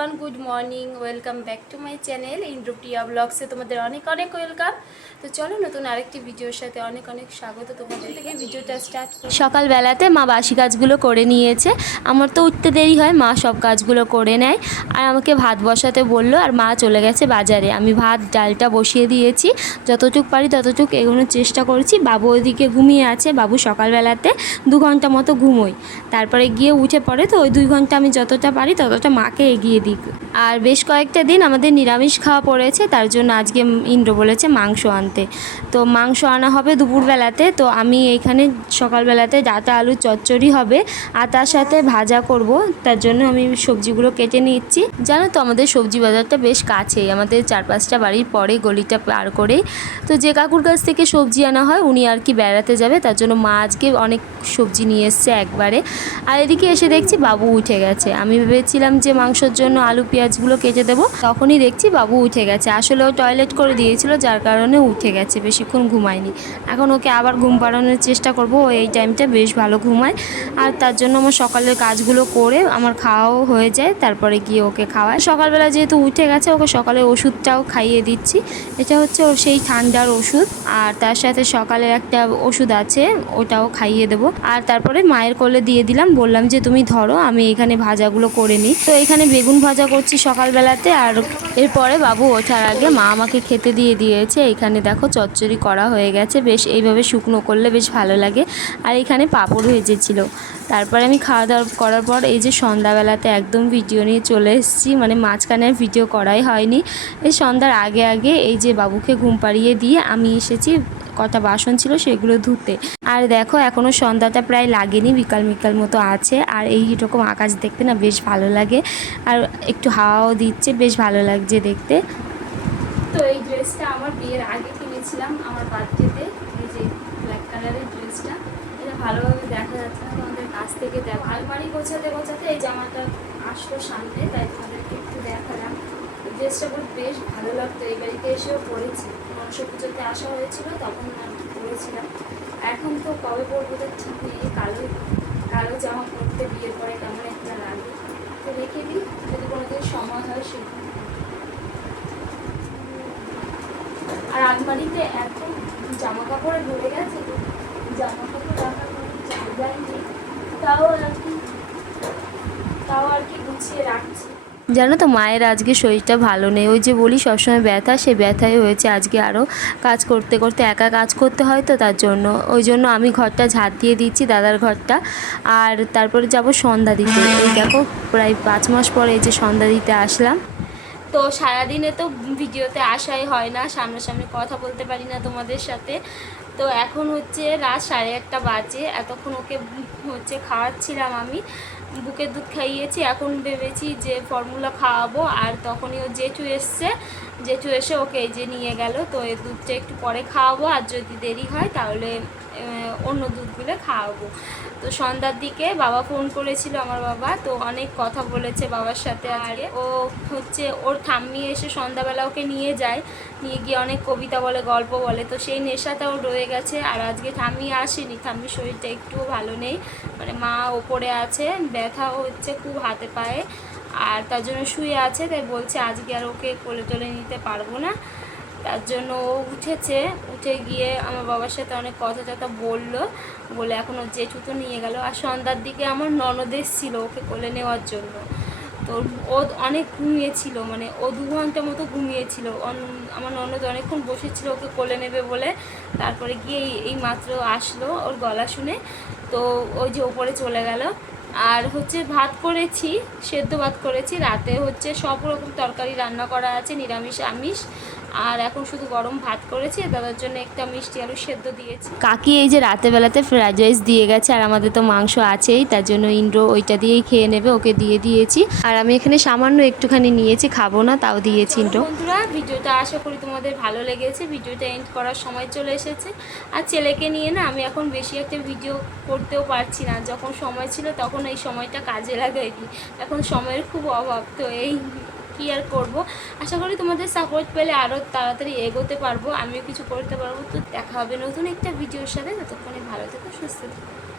Everyone good morning welcome back to my channel Indrapriya ব্লগসে তোমাদের অনেক অনেক ওয়েলকাম তো চলো নতুন আরেকটি ভিডিওর সাথে অনেক অনেক স্বাগত তোমাদের থেকে। ভিডিওটা স্টার্ট সকালবেলাতে মা বাসি কাজগুলো করে নিয়েছে। আমার তো উঠতে দেরি হয়, মা সব কাজগুলো করে নেয়। আর আমাকে ভাত বসাতে বলল, আর মা চলে গেছে বাজারে। আমি ভাত, ডালটা বসিয়ে দিয়েছি। যতটুক পারি ততটুক এগোনোর চেষ্টা করেছি। বাবু ওইদিকে ঘুমিয়ে আছে। বাবু সকালবেলাতে দু ঘণ্টা মতো ঘুমোই তারপরে গিয়ে উঠে পড়ে তো ওই দুই ঘণ্টা আমি যতটা পারি ততটা মাকে এগিয়ে দিই। আর বেশ কয়েকটা দিন আমাদের নিরামিষ খাওয়া পড়েছে, তার জন্য আজকে ইন্দ্র বলেছে মাংস আনতে। তো মাংস আনা হবে দুপুরবেলাতে, তো আমি এইখানে সকালবেলাতে ডাটা আলু চচ্চড়ি হবে, আর তার সাথে ভাজা করব, তার জন্য আমি সবজিগুলো কেটে নিচ্ছি। জানো তো, আমাদের সবজি বাজারটা বেশ কাছেই, আমাদের চার পাঁচটা বাড়ির পরে গলিটা পার করেই। তো যে কাকুর কাছ থেকে সবজি আনা হয়, উনি আর কি বেড়াতে যাবে, তার জন্য মা আজকে অনেক সবজি নিয়ে এসছে একবারে। আর এদিকে এসে দেখছি বাবু উঠে গেছে। আমি ভেবেছিলাম যে মাংসর জন্য আলু, পেঁয়াজগুলো কেটে দেবো। তখনই দেখছি বাবু উঠে গেছে। আসলে ও টয়লেট করে দিয়েছিল, যার কারণে উঠে গেছে। বেশিক্ষণ ঘুমায়নি। এখন ওকে আবার ঘুম পাড়ানোর চেষ্টা করব। ও এই টাইমটা বেশ ভালো ঘুমায়। আর তার জন্য আমার সকালের কাজগুলো করে আমার খাওয়াও হয়ে যায়। তারপরে গিয়ে ওকে খাওয়ায় সকালবেলা যেহেতু উঠে গেছে, ওকে সকালে ওষুধটাও খাইয়ে দিচ্ছি। এটা হচ্ছে ওর সেই ঠান্ডার ওষুধ। আর তার সাথে সকালে একটা ওষুধ আছে, ওটাও খাইয়ে দেবো। আর তারপরে মায়ের কোলে দিয়ে দিলাম। বললাম যে, তুমি ধরো, আমি এখানে ভাজাগুলো করে নিই। তো এখানে বেগুন ভাজা করছি সকালবেলাতে আর এরপরে বাবু ওঠার আগে মা আমাকে খেতে দিয়ে দিয়েছে। এখানে দেখো চচ্চড়ি করা হয়ে গেছে। বেশ এইভাবে শুকনো করলে বেশ ভালো লাগে। আর এখানে পাঁপড় ভেজেছিল। তারপরে আমি খাওয়া দাওয়া করার পর এই যে সন্ধ্যাবেলাতে একদম ভিডিও নিয়ে চলে এসেছি। মানে মাঝখানে ভিডিও করাই হয়নি। এই সন্ধ্যার আগে আগে এই যে বাবুকে ঘুম পাড়িয়ে দিয়ে আমি এসেছি কটা বাসন ছিল সেগুলো ধুতে। আর দেখো এখনও সন্ধ্যাটা প্রায় লাগেনি, বিকাল বিকাল মতো আছে। আর এই রকম আকাশ দেখতে না বেশ ভালো লাগে। আর একটু হাওয়াও দিচ্ছে, বেশ ভালো লাগছে দেখতে। তো এই ড্রেসটা আমার বিয়ের আগে কিনেছিলাম আমার বার্থডেতে, এই যে ব্ল্যাক কালারের ড্রেসটা। এটা ভালোভাবে দেখা যাচ্ছে না তোমাদের কাছ থেকে। দেখো, আলমারি গোছাতে গোছাতে এই জামাটা আসলো সামনে, তাই তোমাদেরকে একটু দেখালাম। ড্রেসটা খুব বেশ ভালো লাগতো। এই বাড়িতে এসেও পরেছি মনস পুজোতে আসা হয়েছিল, তখন আমি পরেছিলাম এখন তো কবে পরবো তো ঠিক নেই। কালো কালো জামা পরতে বিয়ের পরে কেমন একটা লাগে, তো রেখে দিই। যদি কোনোদিন সময় হয় সেদিন আর আলমারিতে এত জামা কাপড়ে ভরে গেছে জামা কাপড় রাখার কোনো জায়গায় নেই। তাও আর কি, তাও আর কি গুছিয়ে রাখছি। জানো তো, মায়ের আজকে শরীরটা ভালো নেই। ওই যে বলি, সবসময় ব্যথা, সে ব্যথাই হয়েছে। আজকে আরও কাজ করতে করতে একা কাজ করতে হয় তো তার জন্য। ওই জন্য আমি ঘরটা ঝাঁট দিয়ে দিচ্ছি দাদার ঘরটা। আর তারপরে যাব সন্ধ্যা দিতে। এই দেখো, প্রায় পাঁচ মাস পরে এই যে সন্ধ্যা দিতে আসলাম। তো সারাদিনে তো ভিডিওতে আসাই হয় না, সামনাসামনি কথা বলতে পারি না তোমাদের সাথে। তো এখন হচ্ছে রাত সাড়ে একটা বাজে, এতক্ষণ ওকে হচ্ছে খাওয়াচ্ছিলাম আমি। বুকের দুধ খাইয়েছি, এখন ভেবেছি যে ফর্মুলা খাওয়াবো, আর তখনই ও জেঠু এসছে। জেঠু এসে ওকে এই যে নিয়ে গেল, তো এই দুধটা একটু পরে খাওয়াবো, আর যদি দেরি হয় তাহলে অন্য দুধগুলো খাওয়াবো। তো সন্ধ্যার দিকে বাবা ফোন করেছিল আমার বাবা, তো অনেক কথা বলেছে বাবার সাথে আজকে। ও হচ্ছে, ওর ঠাম্মি এসে সন্ধ্যাবেলা ওকে নিয়ে যায়, নিয়ে গিয়ে অনেক কবিতা বলে, গল্প বলে। তো সেই নেশাটা রয়ে গেছে, আর আজকে ঠাম্মি আসেনি। ঠাম্মির শরীরটা একটুও ভালো নেই মানে মা ওপরে আছে ব্যথাও হচ্ছে খুব হাতে পায়ে, আর তার জন্য শুয়ে আছে, তাই বলছে আজকে আর ওকে কোলে টোলে নিতে পারব না। তার জন্য ও উঠেছে। উঠে গিয়ে আমার বাবার সাথে অনেক কথা টথা বলল। বলে এখন ওর জেঠু তো নিয়ে গেল। আর সন্ধ্যার দিকে আমার ননদ ছিল ওকে কোলে নেওয়ার জন্য। তো ও অনেক ঘুমিয়েছিল মানে ও দু ঘণ্টা মতো ঘুমিয়েছিল। আমার ননদ অনেকক্ষণ বসেছিল ওকে কোলে নেবে বলে। তারপরে গিয়ে এই মাত্র আসলো ওর গলা শুনে। তো ওই যে ওপরে চলে গেল। আর হচ্ছে ভাত করেছি, সেদ্ধ ভাত করেছি। রাতে হচ্ছে সব রকম তরকারি রান্না করা আছে, নিরামিষ, আমিষ। আর এখন শুধু গরম ভাত করেছি দাদার জন্য একটা মিষ্টি আলু সেদ্ধ দিয়েছি। কাকি এই যে রাতে বেলাতে ফ্রাইড রাইস দিয়ে গেছে আর আমাদের তো মাংস আছেই তার জন্য ইন্দ্র ওইটা দিয়েই খেয়ে নেবে ওকে দিয়ে দিয়েছি। আর আমি এখানে সামান্য একটুখানি নিয়েছি খাব না তাও দিয়েছি ইন্দ্র। বন্ধুরা ভিডিওটা আশা করি তোমাদের ভালো লেগেছে ভিডিওটা এন্ড করার সময় চলে এসেছে। আর ছেলেকে নিয়ে না আমি এখন বেশি একটা ভিডিও করতেও পারছি না যখন সময় ছিল তখন এই সময়টা কাজে লাগাইনি এখন সময়ের খুব অভাব তো এই কি আর করব? আশা করি তোমাদের সাপোর্ট পেলে আরও তাড়াতাড়ি এগোতে পারব, আমিও কিছু করতে পারব। তো দেখা হবে নতুন একটা ভিডিওর সাথে, ততক্ষণে ভালো থেকো, সুস্থ থেকো।